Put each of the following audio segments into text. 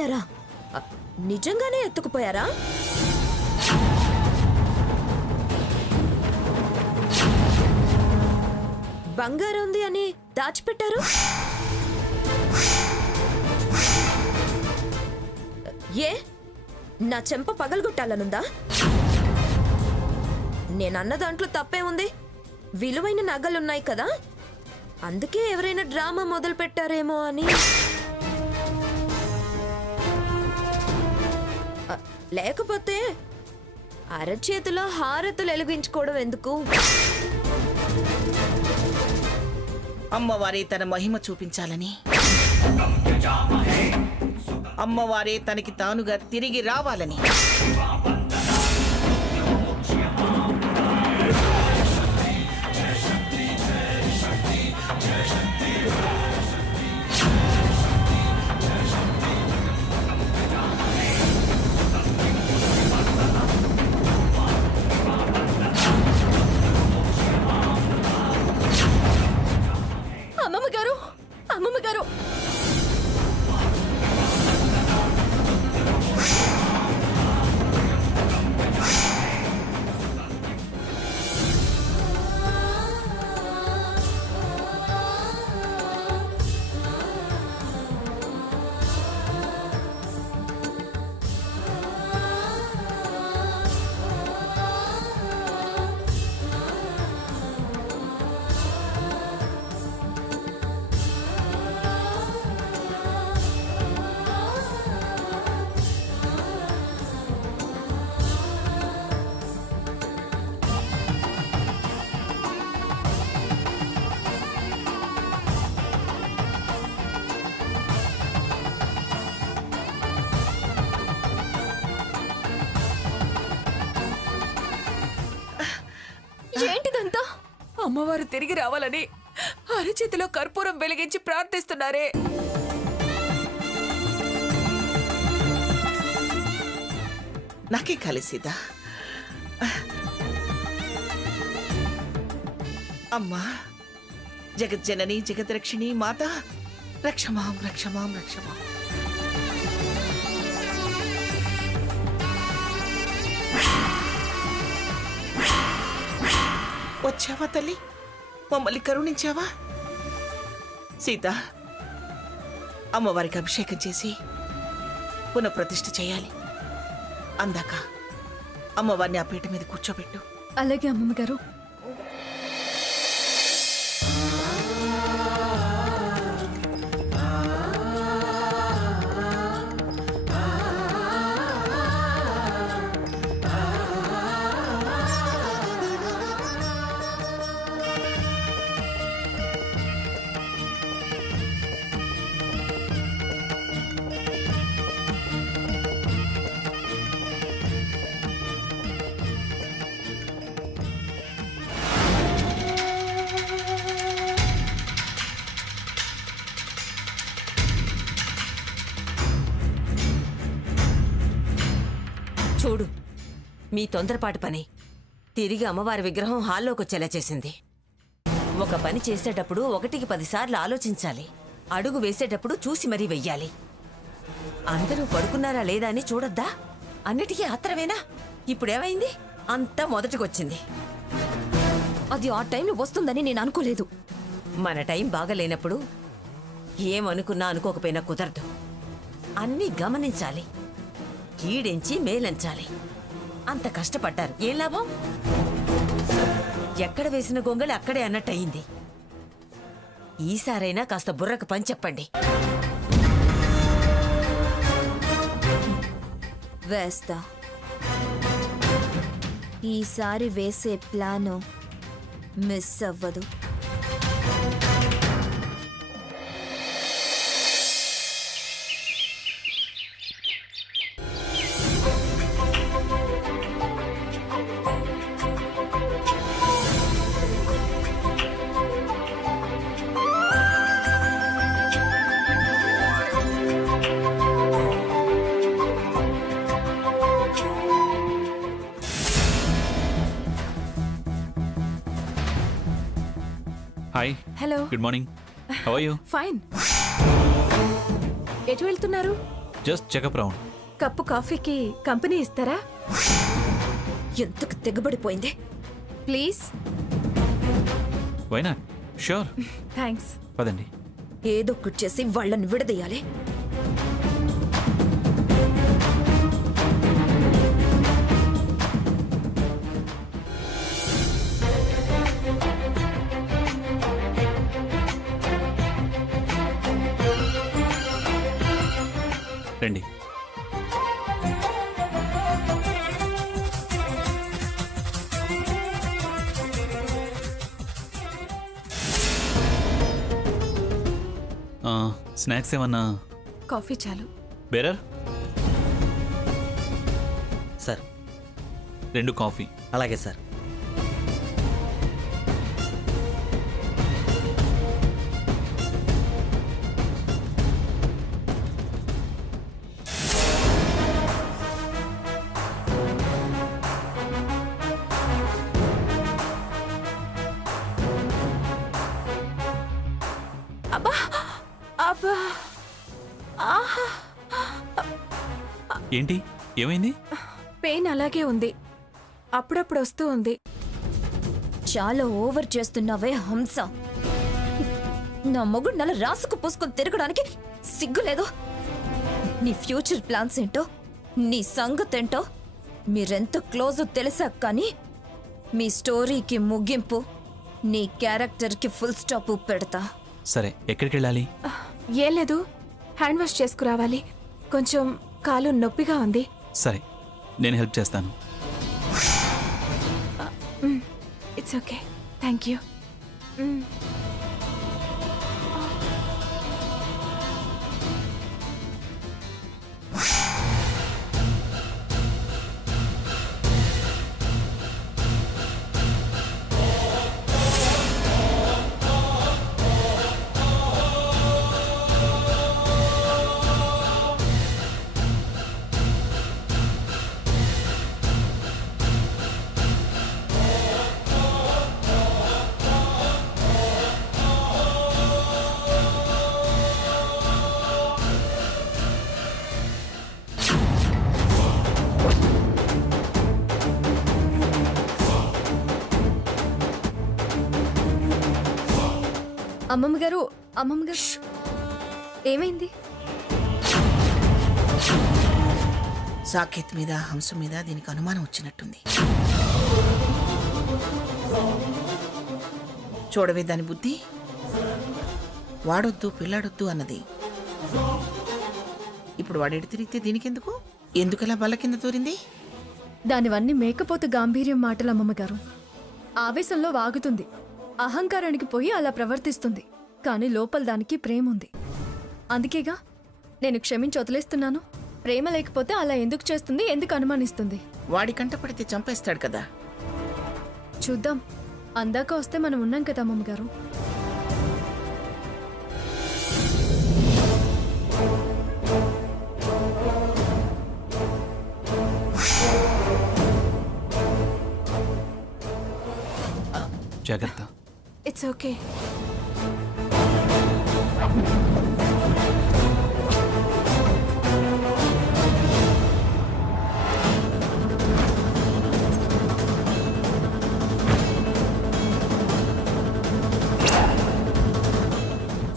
ఎత్తుకుపోయారా? నిజంగానే ఎత్తుకుపోయారా? బంగారం ఉంది అని దాచిపెట్టారు. ఏ నా చెంప పగలగొట్టాలనుందా? నేనన్న దాంట్లో తప్పే ఉంది. విలువైన నగలున్నాయి కదా, అందుకే ఎవరైనా డ్రామా మొదలు పెట్టారేమో అని. లేకపోతే అరచేతిలో హారతులు వెలిగించుకోవడం ఎందుకు? అమ్మవారే తన మహిమ చూపించాలని, అమ్మవారే తనకి తానుగా తిరిగి రావాలని. అమ్మమ్మ గారు, అమ్మమ్మ గారు, ఏంటిదంతా? అమ్మవారు తిరిగి రావాలని అరచేతిలో కర్పూరం వెలిగించి ప్రార్థిస్తున్నారే. నాకే కలిసిదా అమ్మా, జగజ్జనని జగద్రక్షిణి మాత, రక్షమాం రక్షమాం రక్షమాం. వచ్చావా తల్లి? మమ్మల్ని కరుణించావా? సీత, అమ్మవారికి అభిషేకం చేసి పునఃప్రతిష్ఠ చేయాలి. అందాక అమ్మవారిని ఆ పీట మీద కూర్చోబెట్టు. అలాగే అమ్మమ్మ గారు. చూడు, మీ తొందరపాటు పని తిరిగి అమ్మవారి విగ్రహం హాల్లోకి వచ్చేలా చేసింది. ఒక పని చేసేటప్పుడు 1కి 10 సార్లు ఆలోచించాలి. అడుగు వేసేటప్పుడు చూసి మరీ వెయ్యాలి. అందరూ పడుకున్నారా లేదా అని చూడొద్దా? అన్నిటికీ ఆత్రమేనా? ఇప్పుడేమైంది? అంతా మొదటికొచ్చింది. అది ఆ టైంలో వస్తుందని నేను అనుకోలేదు. మన టైం బాగలేనప్పుడు ఏమనుకున్నా అనుకోకపోయినా కుదరదు. అన్నీ గమనించాలి, కీడించి మేలంచాలి. అంత కష్టపడ్డారు, ఏం లాభం? ఎక్కడ వేసిన గొంగళి అక్కడే అన్నట్టయింది. ఈసారైనా కాస్త బుర్రకు పని చెప్పండి. వేస్తా. ఈసారి వేసే ప్లాను మిస్ అవ్వదు. Hi. Hello. Good morning. How are you? Fine. ఎటు వెళ్తున్నారు? Just checkup round. కప్పు కాఫీకి కంపెనీ ఇస్తారా? ఎంతకు తెగబడిపోయింది. Please. Why not? Sure. Thanks. పదండి. ఏదో ఒకటి చేసి వాళ్ళని విడదీయాలి. రండి. స్నాక్స్ ఏమన్నా? కాఫీ చాలు. Bearer sir. 2 కాఫీ. అలాగే సార్. అబ్బా అబ్బా. ఆహా. ఏంటి, ఏమైంది? పెయిన్ అలాగే ఉంది, అప్పుడప్పుడు వస్తూ ఉంది. చాలా ఓవర్ చేస్తున్నావే హంస. నా మొగుడు నల్ల రాసుకు పూసుకొని తిరగడానికి సిగ్గులేదు. నీ ఫ్యూచర్ ప్లాన్స్ ఏంటో, నీ సంగతేంటో మీరెంత క్లోజో తెలుసా, కానీ మీ స్టోరీకి ముగింపు, నీ క్యారెక్టర్కి ఫుల్ స్టాప్ పెడతా. సరే, ఎక్కడికి వెళ్ళాలి? ఏం లేదు, హ్యాండ్ వాష్ చేసుకురావాలి. కొంచెం కాలు నొప్పిగా ఉంది. సరే, నేను హెల్ప్ చేస్తాను. It's okay, thank you. అమ్మమ్మ గారు, అమ్మమ్మ గారు, ఏమైంది? సాకేత్ మీద, హంస మీద దీనికి అనుమానం వచ్చినట్టుంది. చూడవే దాని బుద్ధి. వాడొద్దు పిల్లాడొద్దు అన్నది. ఇప్పుడు వాడెడు తిరిగితే దీనికెందుకు? ఎందుకలా బల్ల కింద తోరింది? దానివన్నీ మేకపోతు గాంభీర్యం మాటలు అమ్మమ్మగారు. ఆవేశంలో వాగుతుంది, అహంకారానికి పోయి అలా ప్రవర్తిస్తుంది. కానీ లోపల దానికి ప్రేమ ఉంది. అందుకేగా నేను క్షమించి వదిలేస్తున్నాను. ప్రేమ లేకపోతే అలా ఎందుకు చేస్తుంది, ఎందుకు అనుమానిస్తుంది? వాడి కంట పడితే చంపేస్తాడు కదా. చూద్దాం, అందాక వస్తే మనం ఉన్నాం కదా అమ్మమ్మగారు. జాగ్రత్త. It's okay.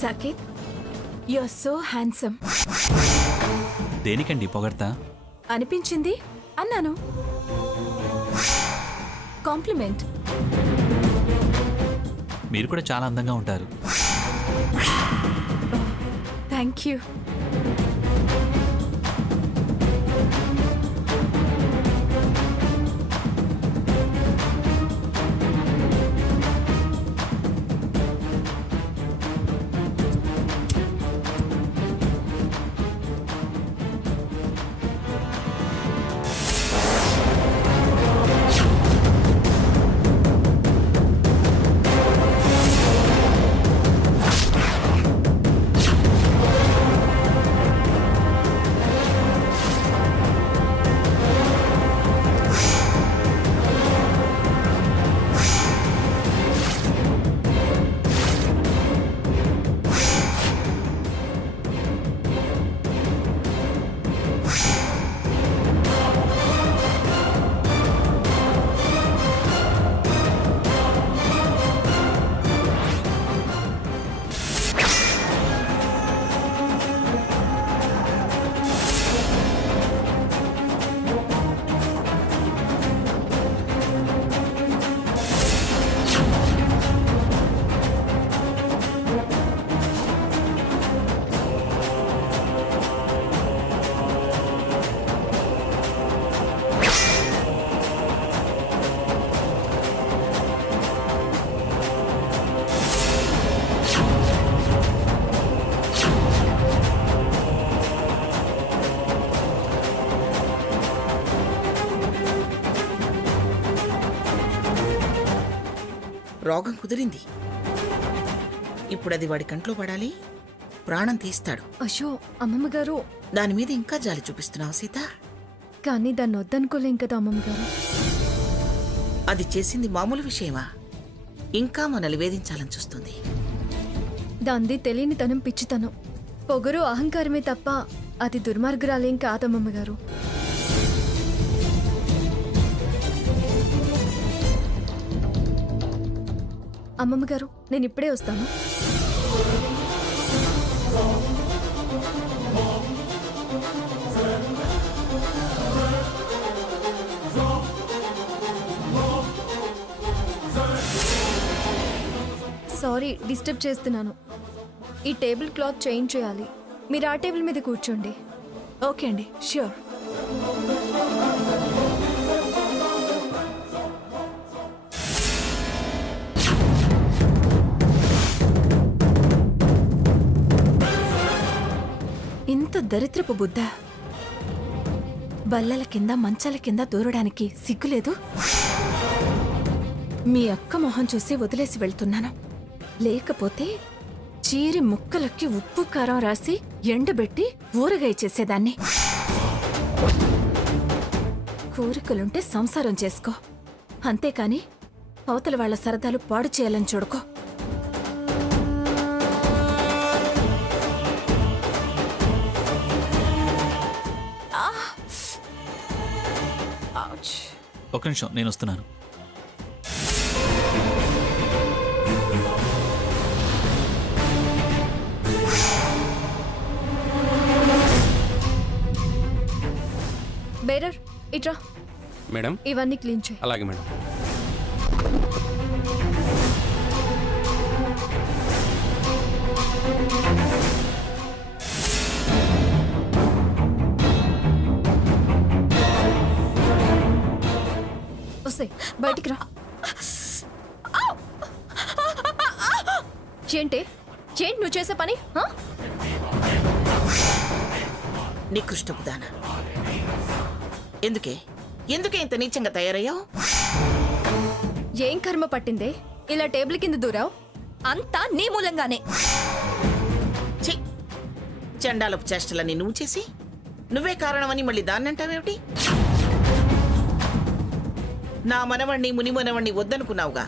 Saketh, you are so handsome. దేనికండి పొగడతా? అనిపించింది అన్నాను. కాంప్లిమెంట్. మీరు కూడా చాలా అందంగా ఉంటారు. Thank you. రోగం కుదిరింది. ఇప్పుడు అది వాడి కంట్లో పడాలి, ప్రాణం తీస్తాడు. అయ్యో అమ్మమ్మ గారు, దాని మీద ఇంకా జాలి చూపిస్తున్నావు సీత. కానీ దాన్ని వద్దనుకోలేం కదా అమ్మమ్మ గారు. అది చేసింది మామూలు విషయమా? ఇంకా మనల్ని వేధించాలని చూస్తుంది. దాంది తెలియని తనం పిచ్చితనం, పొగరు అహంకారమే తప్ప అది దుర్మార్గురాలేం కాదమ్మమ్మ గారు. అమ్మమ్మ గారు, నేను ఇప్పుడే వస్తాను. సారీ డిస్టర్బ్ చేస్తున్నాను. ఈ టేబుల్ క్లాత్ చేంజ్ చేయాలి. మీరు ఆ టేబుల్ మీద కూర్చోండి. ఓకే అండి, ష్యూర్. ఇంత దరిద్రపు బుద్ధ, బల్లల కింద మంచాల కింద దూరడానికి సిగ్గులేదు? మీ అక్క మొహం చూసి వదిలేసి వెళ్తున్నాను. లేకపోతే చీరి ముక్కలకి ఉప్పు కారం రాసి ఎండబెట్టి ఊరగాయ చేసేదాన్ని. కోరికలుంటే సంసారం చేసుకో, అంతేకాని అవతల వాళ్ళ సరదాలు పాడు చేయాలని చూడుకో. ఒక నిమిషం, నేను వస్తున్నాను. బేరర్ ఇట్రా, మేడం. ఇవన్నీ క్లీన్ చేయి. అలాగే మేడం. వస్తే బయటికి రా. ఏంటి ఏంటి నువ్వు చేసే పని? నికృష్టపు దానా, ఎందుకే ఎందుకే ఇంత నీచంగా తయారయ్యావు? ఏం కర్మ పట్టిందే ఇలా టేబుల్ కింద దూరావు? అంతా నీ మూలంగానే. ఛీ, చండాలపు చేష్టలన్నీ నువ్వు చేసి నువ్వే కారణమని మళ్ళీ దాన్నంటావేమిటి? నా మనవణ్ణి ముని మనవణ్ణి వద్దనుకున్నావుగా,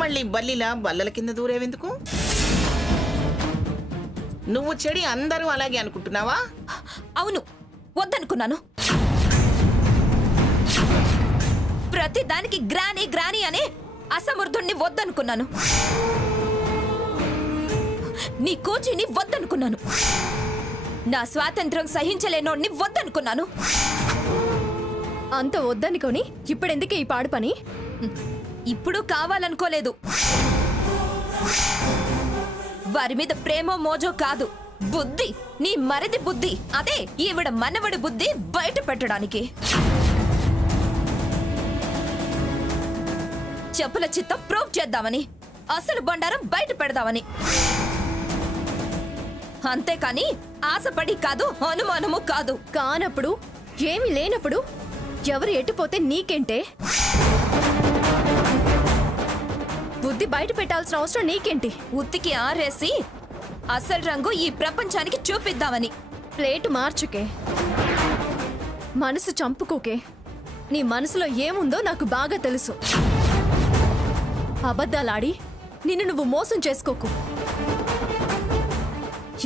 మళ్ళీ బల్లిలా బల్లల కింద దూరేవెందుకు? నువ్వు చెడి అందరూ అలాగే అనుకుంటున్నావా? అవును, వద్దనుకున్నాను. ప్రతి దానికి గ్రాని గ్రాని అనే అసమర్థుణ్ణి వద్దనుకున్నాను. నీ కూచిని వద్దనుకున్నాను. నా స్వాతంత్రం సహించలేనోడిని వద్దనుకున్నాను. అంత వద్దనుకొని ఇప్పుడెందుకే ఈ పాడు పని? ఇప్పుడు కావాలనుకోలేదు. వారి మీద ప్రేమో మోజో కాదు, బుద్ధి, నీ మరిది బుద్ధి, అదే ఈవిడ మనవడి బుద్ధి బయట పెట్టడానికి. చెప్పుల చిత్తం ప్రూవ్ చేద్దామని, అసలు బండారం బయట పెడదామని. అంతేకాని ఆశపడి కాదు, అనుమానము కాదు. కానప్పుడు ఏమీ లేనప్పుడు ఎవరు ఎట్టుపోతే నీకేంటే? బుద్ధి బయట పెట్టాల్సిన అవసరం నీకేంటి? ఉత్తికి ఆరేసి అసలు రంగు ఈ ప్రపంచానికి చూపిద్దామని. ప్లేటు మార్చుకే, మనసు చంపుకోకే. నీ మనసులో ఏముందో నాకు బాగా తెలుసు. అబద్ధాలాడి నిన్ను నువ్వు మోసం చేసుకోకు.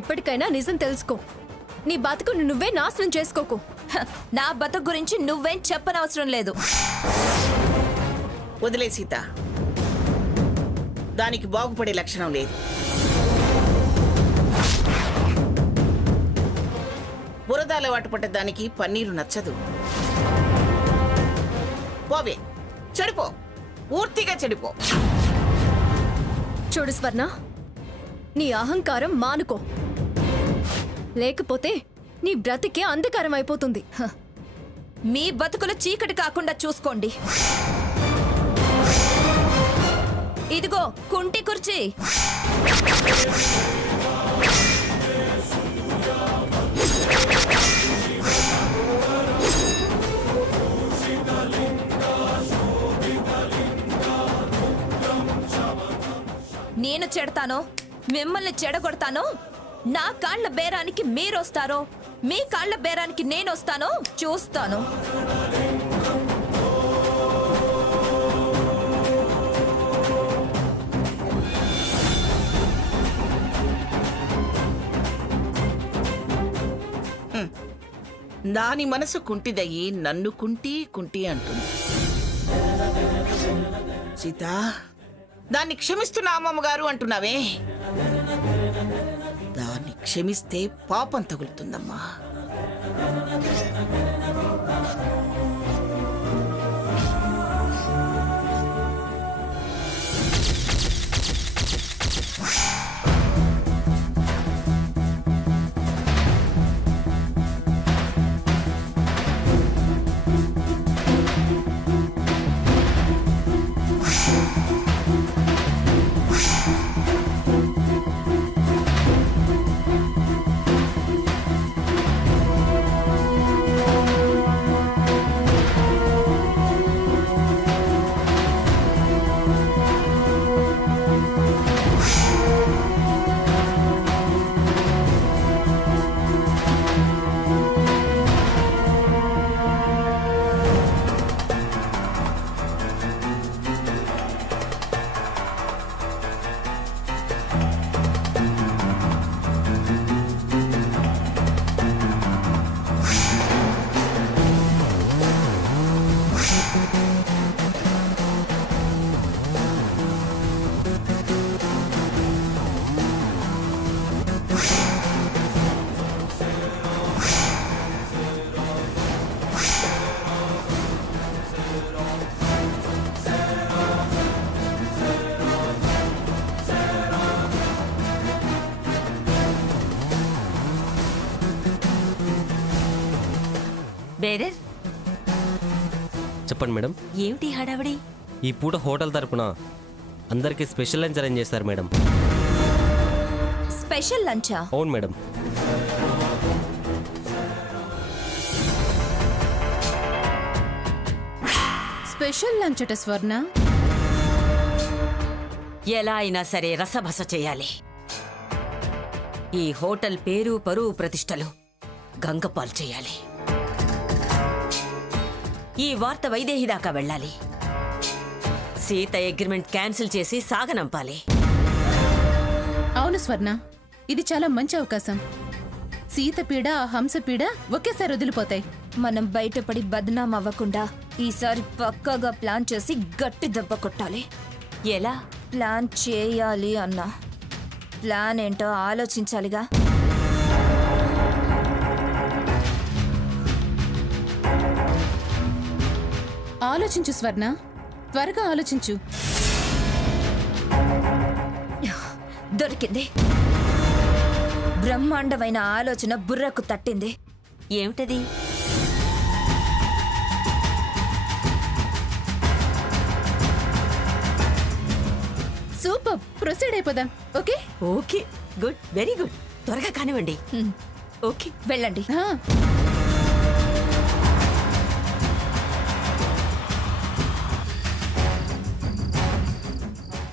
ఇప్పటికైనా నిజం తెలుసుకో. నీ బతుకును నువ్వే నాశనం చేసుకోకు. హ, నా బతుకు గురించి నువ్వేం చెప్పనవసరం లేదు. వదిలే సీత, దానికి బాగుపడే లక్షణం లేదు. బురద అలవాటు పడ్డ దానికి పన్నీరు నచ్చదు. పోవే, చెడిపో, పూర్తిగా చెడిపో. చూడు స్వర్ణ, నీ అహంకారం మానుకో, లేకపోతే నీ బ్రతికే అంధకారం అయిపోతుంది. హ, మీ బతుకులు చీకటి కాకుండా చూసుకోండి. ఇదిగో కుంటి కుర్చీ. నేను చెడతానో మిమ్మల్ని చెడగొడతానో నా కాళ్ళ బేరానికి మీరొస్తారో మీ కాళ్ళ బేరానికి నేనొస్తానో చూస్తాను. దాని మనసు కుంటిదయ్యి నన్ను కుంటి కుంటి అంటుంది. సీత, దాన్ని క్షమిస్తున్నా అమ్మమ్మ గారు అంటున్నావే, దాన్ని క్షమిస్తే పాపం తగులుతుందమ్మా. బేరర్, చెప్పండి మేడం. ఏమిటి హడావిడి? ఈ పూట హోటల్ తరపున అందరికీ స్పెషల్ లంచ్ అరేంజ్ చేస్తారు మేడం. స్పెషల్ లంచా? అవును మేడం. స్పెషల్ లంచ్ అట స్వర్ణ. ఎలా అయినా సరే రసభస చేయాలి. ఈ హోటల్ పేరు పరువు ప్రతిష్టలు గంగపాలు చేయాలి. ఈ వార్త వైదేహి దాకా వెళ్ళాలి. సీత అగ్రిమెంట్ క్యాన్సిల్ చేసి సాగనంపాలి. అవును స్వర్ణ, ఇది చాలా మంచి అవకాశం. సీత పీడ, హంస పీడ ఒకేసారి వదిలిపోతాయి. మనం బయటపడి బద్నాం అవ్వకుండా ఈసారి పక్కాగా ప్లాన్ చేసి గట్టి దెబ్బ కొట్టాలి. ఎలా? ప్లాన్ చేయాలి అన్నా ప్లాన్ ఏంటో ఆలోచించాలిగా. ఆలోచించు స్వర్ణ, త్వరగా ఆలోచించు. దొరికింది. బ్రహ్మాండమైన ఆలోచన బుర్రకు తట్టింది. ఏమిటది? సూపర్, ప్రొసీడ్ అయిపోదాం. Okay okay, good, very good. త్వరగా కానివ్వండి. ఓకే, వెళ్ళండి. ఆ.